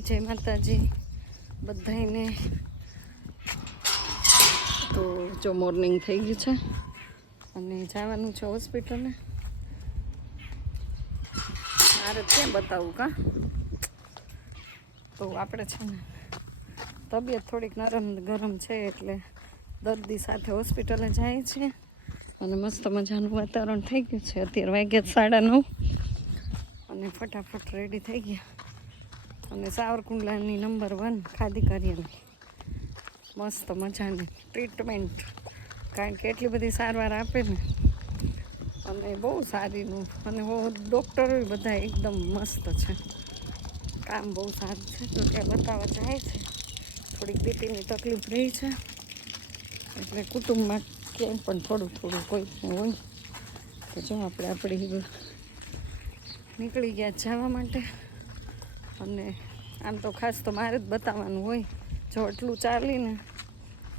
જય માતાજી બધાને. તો જો મોર્નિંગ થઈ ગયું છે અને જવાનું છે હોસ્પિટલે. મારે ક્યાં બતાવું કા, તો આપણે છે ને તબિયત થોડીક નરમ ગરમ છે એટલે દર્દી સાથે હોસ્પિટલે જાય છે. અને મસ્ત મજાનું વાતાવરણ થઈ ગયું છે. અત્યારે વાગ્યા 9:30 અને ફટાફટ રેડી થઈ ગયા. અને સાવરકુંડલાની નંબર 1 ખાદી કરિયાલય મસ્ત મજાની ટ્રીટમેન્ટ, કારણ કે એટલી બધી સારવાર આપે ને, અને બહુ સારીનું. અને ડૉક્ટરો બધા એકદમ મસ્ત છે, કામ બહુ સારું છે. તો ત્યાં બતાવવા જાય છે. થોડીક બીપીની તકલીફ રહી છે એટલે કુટુંબમાં ક્યાંય પણ થોડું કોઈ હોય તો જો આપણી નીકળી ગયા જવા માટે. અને આમ તો ખાસ તો મારે જ બતાવવાનું હોય. જો એટલું ચાલીને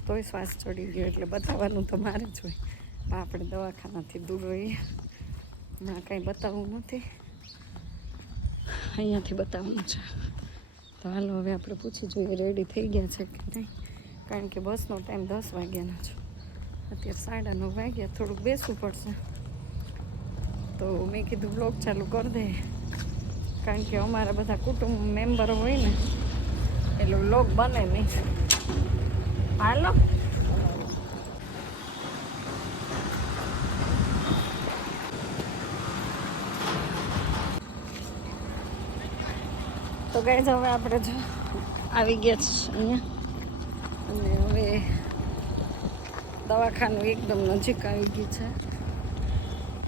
તોય શ્વાસ ચડી ગયો એટલે બતાવવાનું તો મારે જ હોય. પણ આપણે દવાખાનાથી દૂર રહીએ, હમણાં કાંઈ બતાવવું નથી, અહીંયાથી બતાવવાનું છે. તો હાલો હવે આપણે પૂછી જોઈએ રેડી થઈ ગયા છે કે નહીં, કારણ કે બસનો ટાઈમ 10 વાગ્યાનો છે. અત્યારે 9:30 વાગ્યા, થોડુંક બેસવું પડશે. તો મેં કીધું બ્લોગ ચાલુ કરી દે, કારણ કે અમારા બધા કુટુંબ મેમ્બરો હોય ને એટલે બ્લોગ બને નહીં. હાલો તો ગાઈઝ હવે આપણે જો આવી ગયા છે અહીંયા. અને હવે દવાખાનું એકદમ નજીક આવી ગયું છે.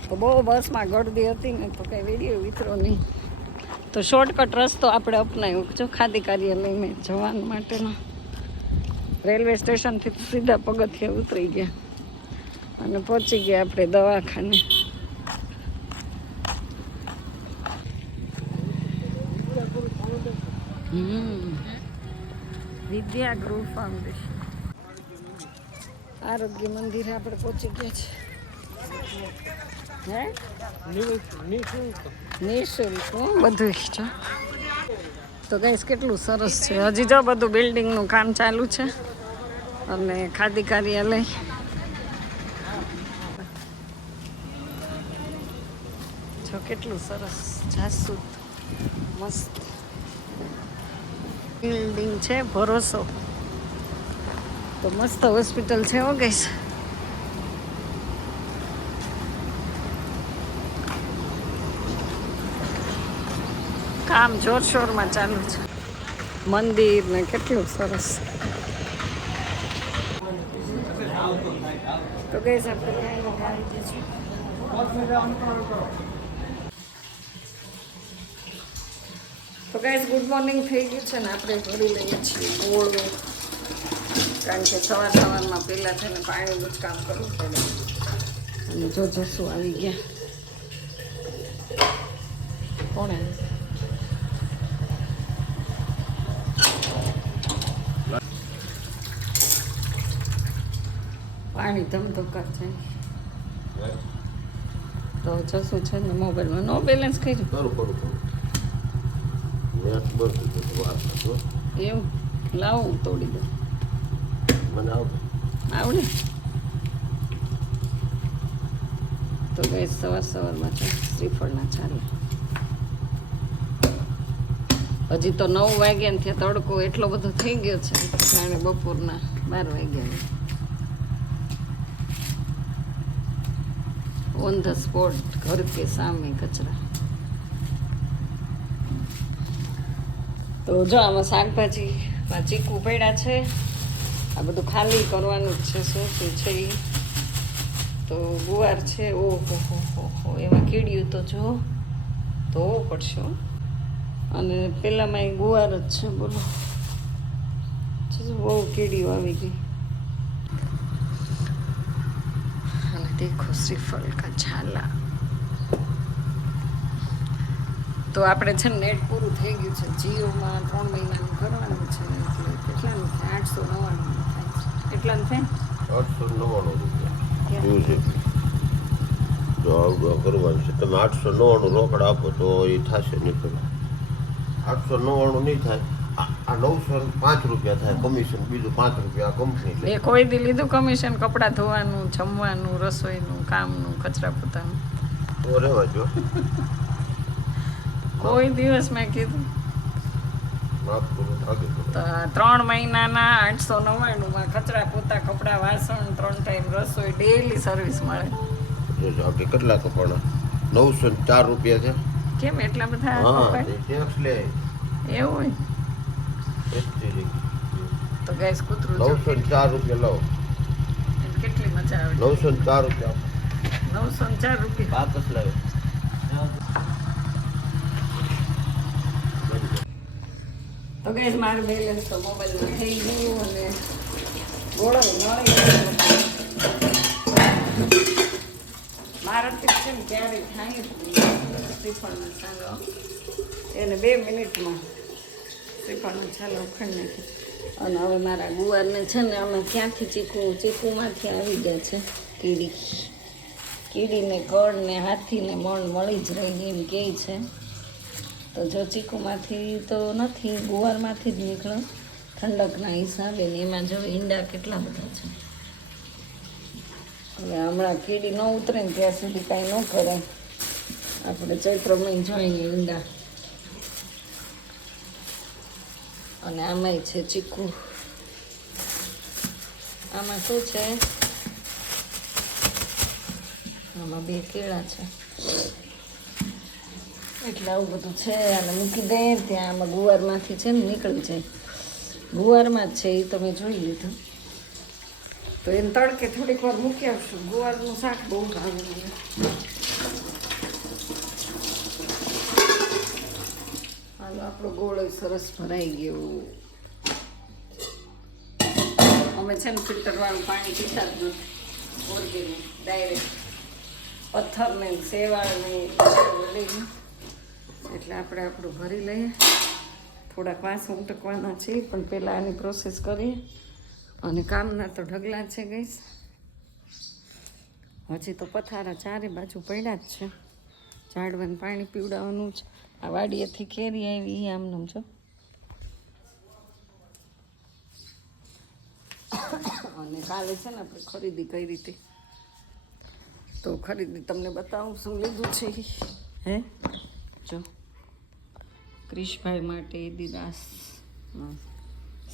તો બહુ બસમાં ગળદી હતી ને તો કાંઈ વિડીયો વિતરો નહીં. તો શોર્ટકટ રસ્તો આપણે અપનાવ્યો જો ખાદી કાર્યાલયમાં જવા માટેનો. રેલવે સ્ટેશનથી સીધા પગથિયા ઉતરી ગયા અને પહોંચી ગયા આપણે દવાખાને. વિદ્યા ગૃહ ફાઉન્ડેશન આરોગ્ય મંદિરે આપણે પહોંચી ગયા છે. નિઃશુલ્ક બધું છે. તો ગાઈસ કેટલું સરસ છે. હજી જો બધું બિલ્ડિંગનું કામ ચાલુ છે. અને ખાદી કાર્યાલય જો કેટલું સરસ જાસૂદ મસ્ત બિલ્ડિંગ છે. ભરોસો તો મસ્ત હોસ્પિટલ છે હો ગાઈસ. કામ જોરશોરમાં ચાલુ છે. મંદિર ને કેટલું સરસ. તો ગાઈસ આપણે તો ગાઈસ ગુડ મોર્નિંગ થઈ ગયું છે ને આપણે ભરી લઈએ છીએ ઓળો, કારણ કે સવારમાં પહેલાં છે ને પાણીનું જ કામ કરવું પડે. અને જો જસું આવી ગયા. કોણે પાણી ધમધોકાર થાય. તો જસું છે ને મોબાઈલમાં નો બેલેન્સ કર્યું. એવું લાવું તોડી દઉં. મને આવડે. તો ગઈ સવારમાં છે શ્રીફળના ચાલે. હજી તો 9 વાગ્યા ને તડકો એટલો બધો થઈ ગયો છે, જાણે બપોરના 12 વાગ્યા. ઓન ધ સ્પોટ ઘર કે સામે કચરા. તો જો આમાં શાકભાજી ચીકુ પડ્યા છે. આ બધું ખાલી કરવાનું જ છે. શું શું છે એ તો ગુવાર છે. ઓહો હો એમાં કીડ્યું તો જો ધોવું પડશે. અને પેલામાં એ ગુવાર જ છે. બોલો બહુ કીડીઓ આવી ગઈ. અને દેખો શ્રીફળ કા ઝાલા. તો આપણે છે ને નેટ પૂરું થઈ ગયું છે. જીઓમાં 3 મહિનાનું કરવાનું છે. એટલે કેટલાનું થાય? 899 થાય. કેટલાનું થાય? 899 રૂપિયા એવું છે. જો આવું કરવાનું છે. તમે 899 રોકડ આપો તો એ થશે. નહીં તો 899 નહીં થાય. આ 905 રૂપિયા થાય કમિશન, બીજું 5 રૂપિયા કંપની લે. એ કોઈ દી લીધું કમિશન કપડાં ધોવાનું, જમવાનું, રસોઈનું, કામનું, કચરા પોતાનું? તો રહેવા જો. કોઈ દિવસ મેં કીધું માફ કરું, ભાગે કરું. તો 3 મહિનાના 899માં કચરા પોતા, કપડાં, વાસણ, 3 ટાઈમ રસોઈ, ડેલી સર્વિસ મળે. જોજો આગે કેટલા કપાણા? 904 રૂપિયા છે. કેમ એટલા બધા હા, કપાય? તે ટેક્સ લે. એવું હોય STD. તો ગેસ કૂતરું જો 904 રૂપિયા લાવો. એને કેટલી મજા આવે. 904 રૂપિયા 904 રૂપિયા. વાપસ લાવ્યો. તો ગેસ મારું બેલેન્સ તો મોબાઈલમાં થઈ ગયું અને ગોળો મળી ગયો. મારાથી છે ને ક્યારેય થાય જ નહીં. શ્રીફળનો ચાલો એને 2 મિનિટમાં શ્રીફળનો ચાલો ઉખડી નાખી. અને હવે મારા ગુવારને છે ને અમે ક્યાંથી ચીકુમાંથી આવી ગયા છે કીડીને કળ ને હાથીને મણ મળી જ રહી એમ કહે છે. તો જો ચીકુમાંથી તો નથી, ગુવારમાંથી જ નીકળો ઠંડકના હિસાબે. ને એમાં જો ઈંડા કેટલા બધા છે. હવે હમણાં કીડી ન ઉતરે ને ત્યાં સુધી કાંઈ ન કરાય. આપણે ચૈત્ર મહિને જોઈએ ઈંડા. અને આમાંય છે ચીકુ. આમાં શું છે? આમાં 2 કેળા છે. એટલે આવું બધું છે. અને મૂકી દે ત્યાં આમાં ગુવારમાંથી છે ને નીકળી જાય. ગુવારમાં જ છે એ તમે જોઈ લીધું. તો એને તડકે થોડીક વાર મૂકી આવશું. ગુવારનું શાક બહુ ભાવે મને. હાલો આપણો ગોળો સરસ ભરાઈ ગયો. અમે છે ને ફિલ્ટરવાળું પાણી પીતા જ નથી. ઓર્ગેનિક ડાયરેક્ટ પથ્થરને શેવાળને લઈને. એટલે આપણે આપણું ભરી લઈએ. થોડાક વાસ ઉટકવાના છે પણ પહેલાં આની પ્રોસેસ કરીએ. અને કામના તો ઢગલા છે ગઈશ. હજી તો પથારા ચારે બાજુ પડ્યા જ છે. ઝાડવાને પાણી પીવડાવવાનું છે. આ વાડીએથી કેરી આવી એ આમનું જો. અને કાલે છે ને આપણે ખરીદી કઈ રીતે, તો ખરીદી તમને બતાવું શું લીધું છે. હે જો ક્રિશભાઈ માટે એડિડાસ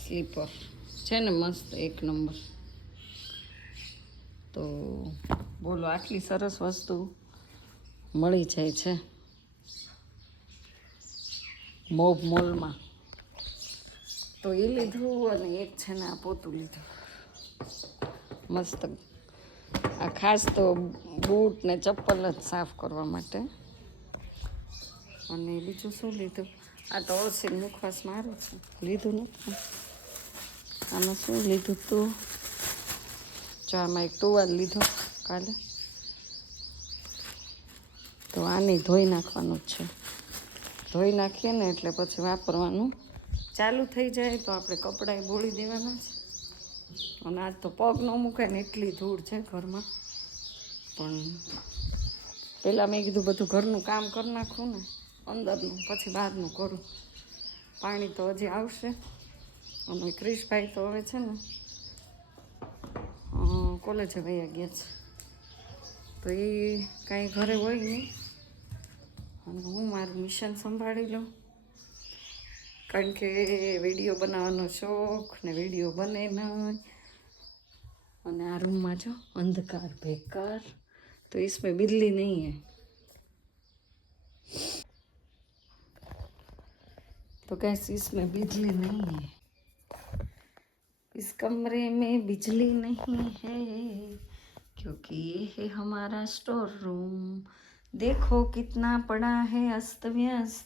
સ્લીપર છે ને મસ્ત 1 નંબર. તો બોલો આટલી સરસ વસ્તુ મળી જાય છે મોબ મોલમાં. તો એ લીધું અને એક છે ને આ પોતું લીધું મસ્ત. આ ખાસ તો બૂટ ને ચપ્પલ જ સાફ કરવા માટે. અને બીજું શું લીધું? આ તો ઓળસીને મુખવાસ મારું છે, લીધું નથી. આમાં શું લીધું તું? જો આમાં એક ટુવાલ લીધો કાલે. તો આને ધોઈ નાખવાનું જ છે. ધોઈ નાખીએ ને એટલે પછી વાપરવાનું ચાલુ થઈ જાય. તો આપણે કપડાં બોળી દેવાના છે. અને આજ તો પગ ન મૂકાય ને એટલી ધૂળ છે ઘરમાં. પણ પહેલાં મેં કીધું બધું ઘરનું કામ કરી નાખું ને અંદરનું, પછી બહારનું કરું. પાણી તો હજી આવશે. અને ક્રિશભાઈ તો હવે છે ને કોલેજે વયા ગયા છે. તો એ કાંઈ ઘરે હોય નહીં. અને હું મારું મિશન સંભાળી લઉં. કારણ કે વિડીયો બનાવવાનો શોખ ને વિડીયો બને નહીં. અને આ રૂમમાં જો અંધકાર બેકાર. तो इसमें बिजली नहीं है. तो कैसे इसमें बिजली नहीं है. इस कमरे में बिजली नहीं है क्योंकि ये है हमारा स्टोर रूम. देखो कितना पड़ा है अस्त व्यस्त,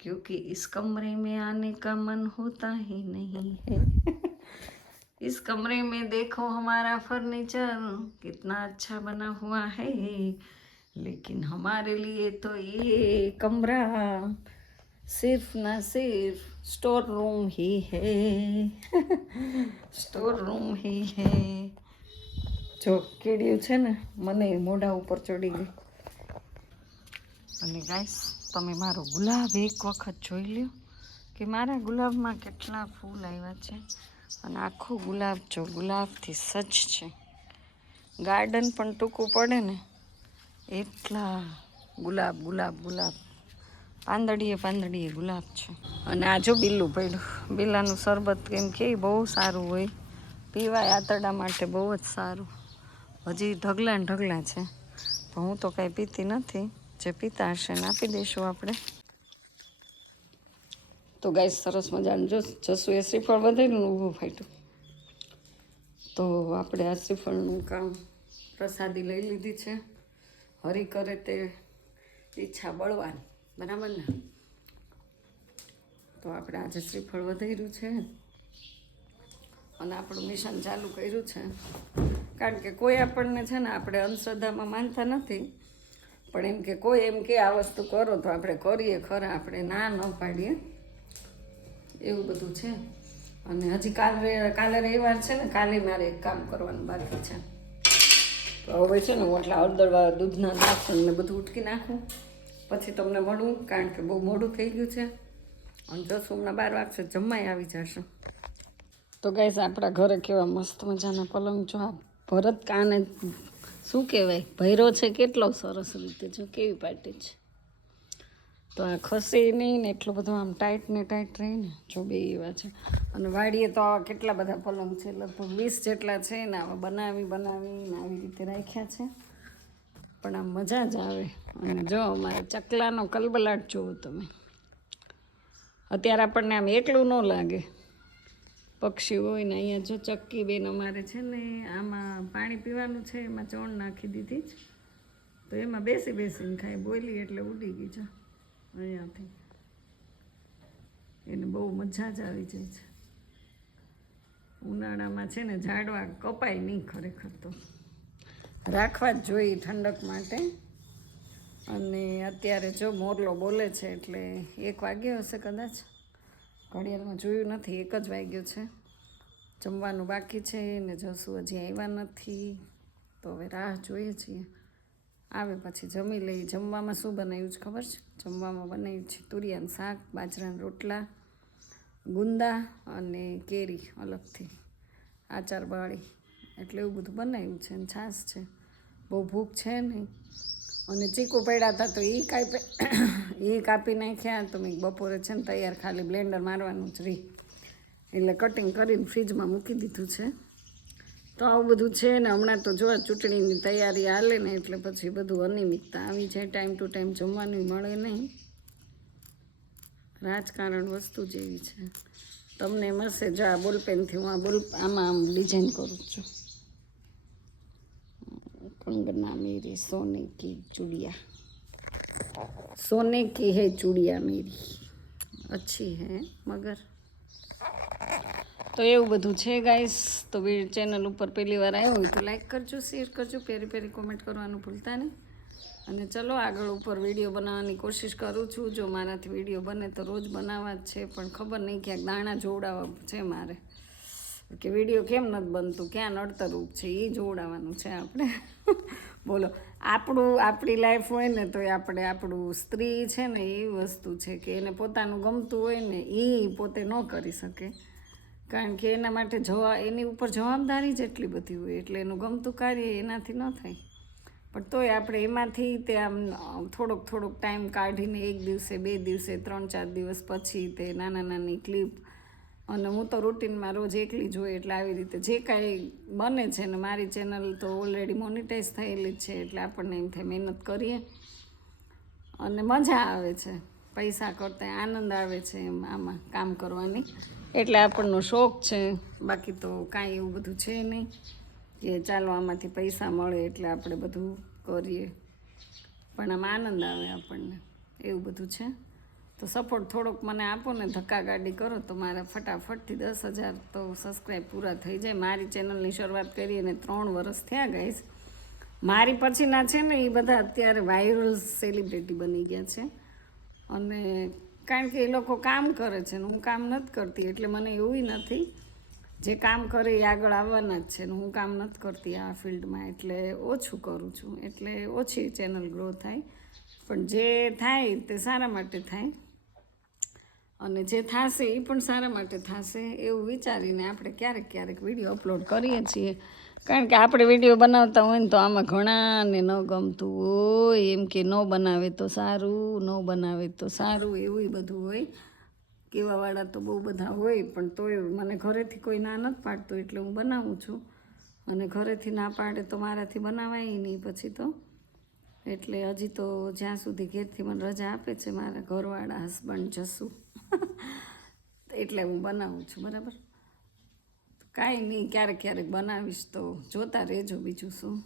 क्योंकि इस कमरे में आने का मन होता ही नहीं है. इस कमरे में देखो हमारा फर्नीचर कितना अच्छा बना हुआ है, लेकिन हमारे लिए तो ये कमरा सिर्फ ना सिर्फ स्टोर रूम ही है. स्टोर रूम ही है. જો કીડીયું છે ને મને મોઢા ઉપર ચડી ગઈ. અને ગાઈસ તમે મારો ગુલાબ એક વખત જોઈ લ્યો કે મારા ગુલાબમાં કેટલા ફૂલ આવ્યા છે અને આખો ગુલાબ જો ગુલાબથી સજ્જ છે. ગાર્ડન પણ ટૂંકું પડે ને એટલા ગુલાબ ગુલાબ ગુલાબ, પાંદડીએ ગુલાબ છે. અને આ જો બિલ્લું પડ્યું, બિલ્લાનું શરબત કેમ કે બહુ સારું હોય, પીવાય આંતરડા માટે બહુ જ સારું. હજી ઢગલા ને ઢગલા છે, પણ હું તો કાંઈ પીતી નથી, જે પીતા હશે ને આપી દઈશું આપણે. તો ગાય સરસ મજાનું જો જસુએ શ્રીફળ વધાર્યું ઊભું ફાટ્યું. તો આપણે આ શ્રીફળનું કામ પ્રસાદી લઈ લીધી છે. હરી કરે તે ઈચ્છા બળવાન, બરાબર ને? તો આપણે આજે શ્રીફળ વધાર્યું છે અને આપણું મિશન ચાલુ કર્યું છે. કારણ કે કોઈ આપણને છે ને, આપણે અંધશ્રદ્ધામાં માનતા નથી, પણ એમ કે કોઈ એમ કે આ વસ્તુ કરો તો આપણે કરીએ ખરા, આપણે ના ન પાડીએ, એવું બધું છે. અને હજી કાલે રવિવાર છે ને, કાલે મારે એક કામ કરવાનું બાકી છે. તો હવે છે ને હું એટલા હળદરવાળા દૂધના નાખું ને બધું ઉટકી નાખું, પછી તમને મળું, કારણ કે બહુ મોડું થઈ ગયું છે. અને જશું હમણાં 12 વાગશે, જમવાય આવી જશે. તો ગાઈસ આપણા ઘરે કેવા મસ્ત મજાના પલંગ જો, આ ભરત કાને શું કહેવાય ભૈરો છે, કેટલો સરસ રીતે જો કેવી પાટી છે. તો આ ખસે નહીં ને એટલું બધું આમ ટાઈટ ને ટાઈટ રહીને જો બે એવા છે. અને વાડીએ તો આવા કેટલા બધા પલંગ છે, લગભગ 20 જેટલા છે ને, આવા બનાવીને આવી રીતે રાખ્યા છે. પણ આમ મજા જ આવે. અને જો અમારે ચકલાનો કલબલાટ જોવો તમે, અત્યારે આપણને આમ એકલું ન લાગે, પક્ષી હોય ને. અહીંયા જો ચક્કી બેન અમારે છે ને, આમાં પાણી પીવાનું છે, એમાં ચણ નાખી દીધી જ, તો એમાં બેસીને ખાય. બોલી એટલે ઉડી ગઈ છે અહીંયાથી, એને બહુ મજા જ આવી જાય છે. ઉનાળામાં છે ને ઝાડવા કપાય નહીં, ખરેખર તો રાખવા જ જોઈએ ઠંડક માટે. અને અત્યારે જો મોરલો બોલે છે એટલે 1 વાગ્યો હશે કદાચ, ઘડિયાળમાં જોયું નથી, 1 જ વાગ્યો છે. જમવાનું બાકી છે ને જશું હજી આવ્યા નથી, તો હવે રાહ જોઈએ છીએ, આવે પછી જમી લઈ. જમવામાં શું બનાવ્યું છે ખબર છે? જમવામાં બનાવ્યું છે તુરિયાનું શાક, બાજરાના રોટલા, ગુંદા અને કેરી અલગથી, આચાર બાળી, એટલે એવું બધું બનાવ્યું છે. અને છાશ છે, બહુ ભૂખ છે નહીં. અને ચીકુ પડ્યા હતા તો એ કાપી નાખ્યા. તો મેં બપોરે છે ને તૈયાર ખાલી બ્લેન્ડર મારવાનું જ રહી, એટલે કટિંગ કરીને ફ્રીજમાં મૂકી દીધું છે. તો આવું બધું છે ને. હમણાં તો જો ચૂંટણીની તૈયારી હાલે ને, એટલે પછી બધું અનિયમિતતા આવી જાય, ટાઈમ ટુ ટાઈમ જમવાનું મળે નહીં. રાજકારણ વસ્તુ જેવી છે. તમને મળશે જો આ બોલપેનથી હું આમાં આમ ડિઝાઇન કરું છું, कंगना मेरी सोने की चूड़िया, सोने की है चूड़िया मेरी, अच्छी है मगर. તો એવું બધું છે ગાઈસ. તો ચેનલ ઉપર પહેલી વાર આવ્યો હોય તો લાઈક કરજો, શેર કરજો, પેરી કોમેન્ટ કરવાનું ભૂલતા નહીં. અને ચલો આગળ ઉપર વિડીયો બનાવવાની કોશિશ કરું છું. જો મારાથી વિડીયો બને તો રોજ બનાવવા જ છે, પણ ખબર નહીં ક્યાંક દાણા જોડાવા છે મારે, કે વિડીયો કેમ નથી બનતું, ક્યાં નડતરરૂપ છે, એ જોડાવાનું છે આપણે. બોલો, આપણી લાઈફ હોય ને તો આપણું સ્ત્રી છે ને એ વસ્તુ છે કે એને પોતાનું ગમતું હોય ને એ પોતે ન કરી શકે, કારણ કે એના માટે એની ઉપર જવાબદારી જ એટલી બધી હોય, એટલે એનું ગમતું કાર્ય એનાથી ન થાય. પણ તોય આપણે એમાંથી તે આમ થોડોક ટાઈમ કાઢીને 1 દિવસે 2 દિવસે 3-4 દિવસ પછી તે નાની ક્લિપ, અને હું તો રૂટીનમાં રોજ એકલી જ હોય, એટલે આવી રીતે જે કાંઈ બને છે ને. મારી ચેનલ તો ઓલરેડી મોનિટાઈઝ થયેલી જ છે, એટલે આપણને એમ થાય મહેનત કરીએ અને મજા આવે છે, પૈસા કરતાં આનંદ આવે છે એમ આમાં કામ કરવાની, એટલે આપણનો શોખ છે. બાકી તો કાંઈ એવું બધું છે નહીં કે ચાલો આમાંથી પૈસા મળે એટલે આપણે બધું કરીએ, પણ આમાં આનંદ આવે આપણને, એવું બધું છે. તો સપોર્ટ થોડોક મને આપો ને, ધક્કા ગાડી કરો તો મારા ફટાફટથી 10,000 તો સબસ્ક્રાઈબ પૂરા થઈ જાય. મારી ચેનલની શરૂઆત કરી અને 3 વર્ષ થયા ગાઈસ. મારી પછીના છે ને એ બધા અત્યારે વાયરલ સેલિબ્રિટી બની ગયા છે, અને કારણ કે એ લોકો કામ કરે છે ને હું કામ નથી કરતી, એટલે મને એવું નથી. જે કામ કરે એ આગળ આવવાના જ છે ને હું કામ નથી કરતી આ ફિલ્ડમાં, એટલે ઓછું કરું છું, એટલે ઓછી ચેનલ ગ્રો થાય. પણ જે થાય તે સારા માટે થાય. અને જે થશે એ પણ સારા માટે થશે એવું વિચારીને આપણે ક્યારેક ક્યારેક વિડીયો અપલોડ કરીએ છીએ. કારણ કે આપણે વિડીયો બનાવતા હોય ને તો આમાં ઘણાને ન ગમતું હોય, એમ કે ન બનાવે તો સારું, ન બનાવે તો સારું, એવું બધું હોય. કહેવાવાળા તો બહુ બધા હોય, પણ તોય મને ઘરેથી કોઈ ના નથી પાડતું એટલે હું બનાવું છું. અને ઘરેથી ના પાડે તો મારાથી બનાવાય નહીં પછી તો. એટલે હજી તો જ્યાં સુધી ઘેરથી મને રજા આપે છે મારા ઘરવાળા હસબન્ડ જસુ એટલે હું બનાવું છું, બરાબર. કાંઈ નહીં, ક્યારેક ક્યારેક બનાવીશ તો જોતા રહેજો, બીજું શું.